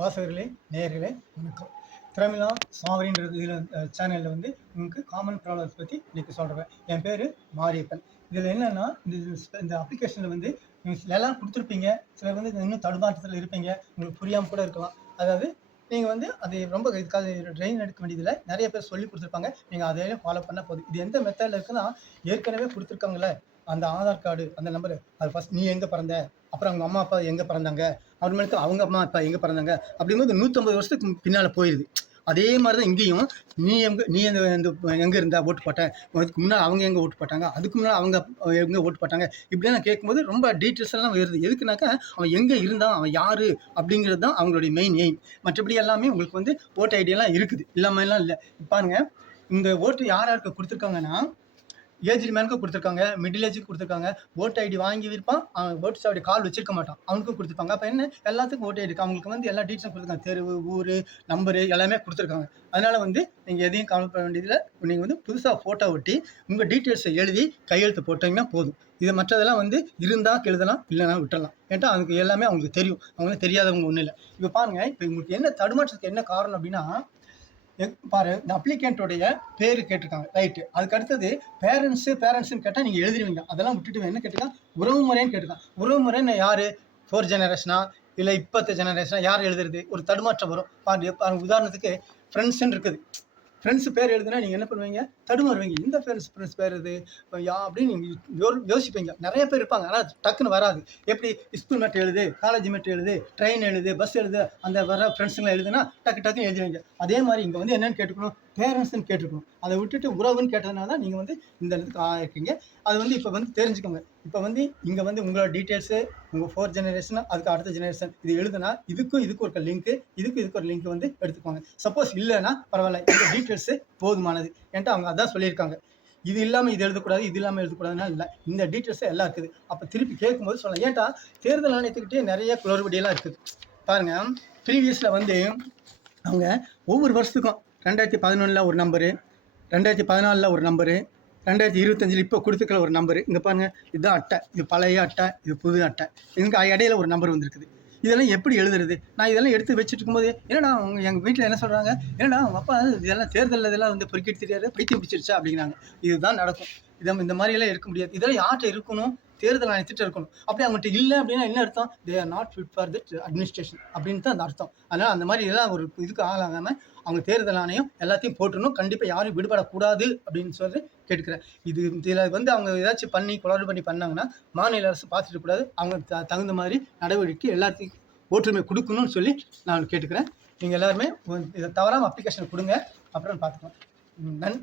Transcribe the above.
வாசகர்களே, நேயர்களே வணக்கம். திறமையா சாவரின்றது இதில் சேனலில் வந்து உங்களுக்கு காமன் ப்ராப்ளம்ஸ் பற்றி இன்றைக்கி சொல்கிறேன். என் பேர் மாரியப்பன். இதில் என்னென்னா இந்த அப்ளிகேஷனில் வந்து எல்லாம் கொடுத்துருப்பீங்க. சிலர் வந்து இன்னும் தடுமாற்றத்தில் இருப்பீங்க. உங்களுக்கு புரியாமல் கூட இருக்கலாம். அதாவது நீங்கள் வந்து அதை ரொம்ப இதுக்காக ட்ரெயின் எடுக்க வேண்டியதில்லை. நிறைய பேர் சொல்லி கொடுத்துருப்பாங்க. நீங்கள் அதையும் ஃபாலோ பண்ணால் போதும். இது எந்த மெத்தடில் இருக்குன்னா, ஏற்கனவே கொடுத்துருக்காங்களே அந்த ஆதார் கார்டு, அந்த நம்பரு, அது ஃபஸ்ட் நீ எங்கே பிறந்த, அப்புறம் அவங்க அம்மா அப்பா எங்கே பிறந்தாங்க, அப்புறமேலுக்கு அவங்க அம்மா அப்பா எங்கே பிறந்தாங்க, அப்படிங்கும்போது 150 வருஷத்துக்கு பின்னால் போயிடுது. அதே மாதிரி தான் இங்கேயும் நீ எங்கே இருந்தா ஓட்டு போட்டேன், அதுக்கு முன்னாடி அவங்க எங்கே ஓட்டு போட்டாங்க, அதுக்கு முன்னாடி அவங்க எங்கே ஓட்டு போட்டாங்க, இப்படிலாம் நான் கேட்கும்போது ரொம்ப டீட்டெயில்ஸ் எல்லாம் வருது. எதுக்குனாக்கா அவன் எங்கே இருந்தான், அவன் யார் அப்படிங்கிறது தான் அவங்களுடைய மெயின் எய்ம். மற்றபடி எல்லாமே உங்களுக்கு வந்து ஓட்டு ஐடியெல்லாம் இருக்குது, இல்லாமலாம் இல்லை. பாருங்கள், இந்த ஓட்டு யார் யாருக்கு கொடுத்துருக்காங்கன்னா, ஏஜ் மேனுக்கும் கொடுத்துருக்காங்க, மிடில் ஏஜுக்கு கொடுத்துருக்காங்க. ஓட்டு ஐடி வாங்கி விற்பான், அவன் ஓட்டு சாவடி கால் வச்சிருக்க மாட்டான், அவனுக்கும் கொடுத்துருப்பாங்க. அப்போ என்ன, எல்லாத்துக்கும் ஓட்டு ஐடி இருக்கு. அவங்களுக்கு வந்து எல்லா டீட்டெயில்ஸும் கொடுத்துருக்காங்க, தெருவு, ஊர், நம்பரு எல்லாமே கொடுத்துருக்காங்க. அதனால் வந்து நீங்கள் எதையும் கவலைப்பட வேண்டியதில்லை. நீங்கள் வந்து புதுசாக ஃபோட்டோ ஒட்டி உங்கள் டீட்டெயில்ஸை எழுதி கையெழுத்து போட்டிங்கன்னா போதும். இது மற்றதெல்லாம் வந்து இருந்தால் எழுதலாம், இல்லைனா விட்டுறலாம். ஏன்ட்டா அதுக்கு எல்லாமே அவங்களுக்கு தெரியும். அவங்களுக்கு தெரியாதவங்க ஒன்றும் இல்லை. இப்போ பாருங்கள், இப்போ உங்களுக்கு என்ன தடுமாற்றத்துக்கு என்ன காரணம் அப்படின்னா, பாரு, இந்த அப்ளிகேண்ட்டோடைய பேர் கேட்டிருக்காங்க, ரைட்டு. அதுக்கு அடுத்தது பேரண்ட்ஸ்ன்னு கேட்டால் நீங்கள் எழுதிருவீங்க. அதெல்லாம் விட்டுட்டு என்ன கேட்டிருக்காங்க, உறவு முறைன்னு கேட்டிருக்காங்க. உறவு முறைன்னு யார், 4 ஜெனரேஷனா இல்லை இப்போத்த ஜெனரேஷனா, யார் எழுதுறது, ஒரு தடுமாற்றம் வரும். பாருங்க, உதாரணத்துக்கு ஃப்ரெண்ட்ஸுன்னு இருக்குது. ஃப்ரெண்ட்ஸு பேர் எழுதுனா நீங்கள் என்ன பண்ணுவீங்க, தடுமாறுவீங்க. இந்த ஃப்ரெண்ட்ஸ் பேர் இது அப்படின்னு நீங்கள் யோசிப்பீங்க. நிறைய பேர் இருப்பாங்க, ஆனால் டக்குன்னு வராது. எப்படி ஸ்கூல் மேட் எழுது, காலேஜ் மேட் எழுது, ட்ரெயின் எழுது, பஸ் எழுது, அந்த வர ஃப்ரெண்ட்ஸுங்களாம் எழுதுனா டக்குன்னு எழுதுவீங்க. அதே மாதிரி இங்கே வந்து என்னென்னு கேட்டுக்கணும், பேரண்ட்ஸ்ன்னு கேட்டுக்கணும். அதை விட்டுட்டு உறவுன்னு கேட்டதுனால தான் நீங்கள் வந்து இந்த இடத்துக்கு ஆகிருக்கீங்க. அது வந்து இப்போ வந்து தெரிஞ்சுக்கோங்க. இப்போ வந்து இங்கே வந்து உங்களோட டீட்டெயில்ஸு, உங்கள் 4 ஜெனரேஷன், அதுக்கு அடுத்த ஜெனரேஷன் இது எழுதுனா இதுக்கும் ஒரு லிங்க்கு, இதுக்கு ஒரு லிங்க் வந்து எடுத்துக்கோங்க. சப்போஸ் இல்லைன்னா பரவாயில்ல, இந்த டீட்டெயில்ஸு போதுமானது. ஏன்ட்டு அவங்க அதான் சொல்லியிருக்காங்க. இது இல்லாமல் இது எழுதக்கூடாது, இது இல்லாமல் எழுதக்கூடாதுன்னா இல்லை, இந்த டீட்டெயில்ஸு எல்லாம் இருக்குது. அப்போ திருப்பி கேட்கும்போது சொல்லலாம். ஏன்ட்டா தேர்தல் ஆணையத்துக்கிட்டே நிறைய குளறுபடியெல்லாம் இருக்குது. பாருங்கள், ப்ரீவியஸில் வந்து அவங்க ஒவ்வொரு வருஷத்துக்கும் 2011 ஒரு நம்பரு, 2014 ஒரு நம்பரு, 2025 இப்போ கொடுத்துக்கிற ஒரு நம்பரு. இங்கே பாருங்கள், இதுதான் அட்டை, இது பழைய அட்டை, இது புது அட்டை. இதுக்கு இடையில ஒரு நம்பர் வந்திருக்குது. இதெல்லாம் எப்படி எழுதுறது? நான் இதெல்லாம் எடுத்து வச்சுட்டு இருக்கும்போது என்னடா அவங்க எங்கள் வீட்டில் என்ன சொல்கிறாங்க, என்னடா அவங்க அப்பா இதெல்லாம் தேர்தலில் இதெல்லாம் வந்து பொறுக்கிட்டு தெரியாது, பைத்தியம் பிடிச்சிருச்சா அப்படிங்கிறாங்க. இதுதான் நடக்கும். இந்த மாதிரியெல்லாம் இருக்க முடியாது. இதெல்லாம் யார்கிட்ட இருக்கணும், தேர்தல் ஆணையத்திட்ட இருக்கணும். அப்படி அவங்கள்ட்ட இல்லை அப்படின்னா என்ன அர்த்தம், they are not fit for the administration அப்படின்னு தான் அந்த அர்த்தம். அதனால் அந்த மாதிரி எல்லாம் ஒரு இதுக்கு ஆளாகாமல் அவங்க தேர்தல் ஆணையம் எல்லாத்தையும் போட்டுடணும். கண்டிப்பாக யாரும் விடுபடக்கூடாது அப்படின்னு சொல்லி கேட்குறேன். இதில் வந்து அவங்க ஏதாச்சும் குளறு பண்ணி பண்ணாங்கன்னா மாநில அரசு பார்த்துட்டு கூடாது. அவங்க தகுந்த மாதிரி நடவடிக்கை எல்லாத்தையும் ஒற்றுமை கொடுக்கணும்னு சொல்லி நான் கேட்டுக்கிறேன். நீங்கள் எல்லாருமே இதை தவறாமல் அப்ளிகேஷன் கொடுங்க. அப்புறம் பார்த்துக்கலாம். நன்றி.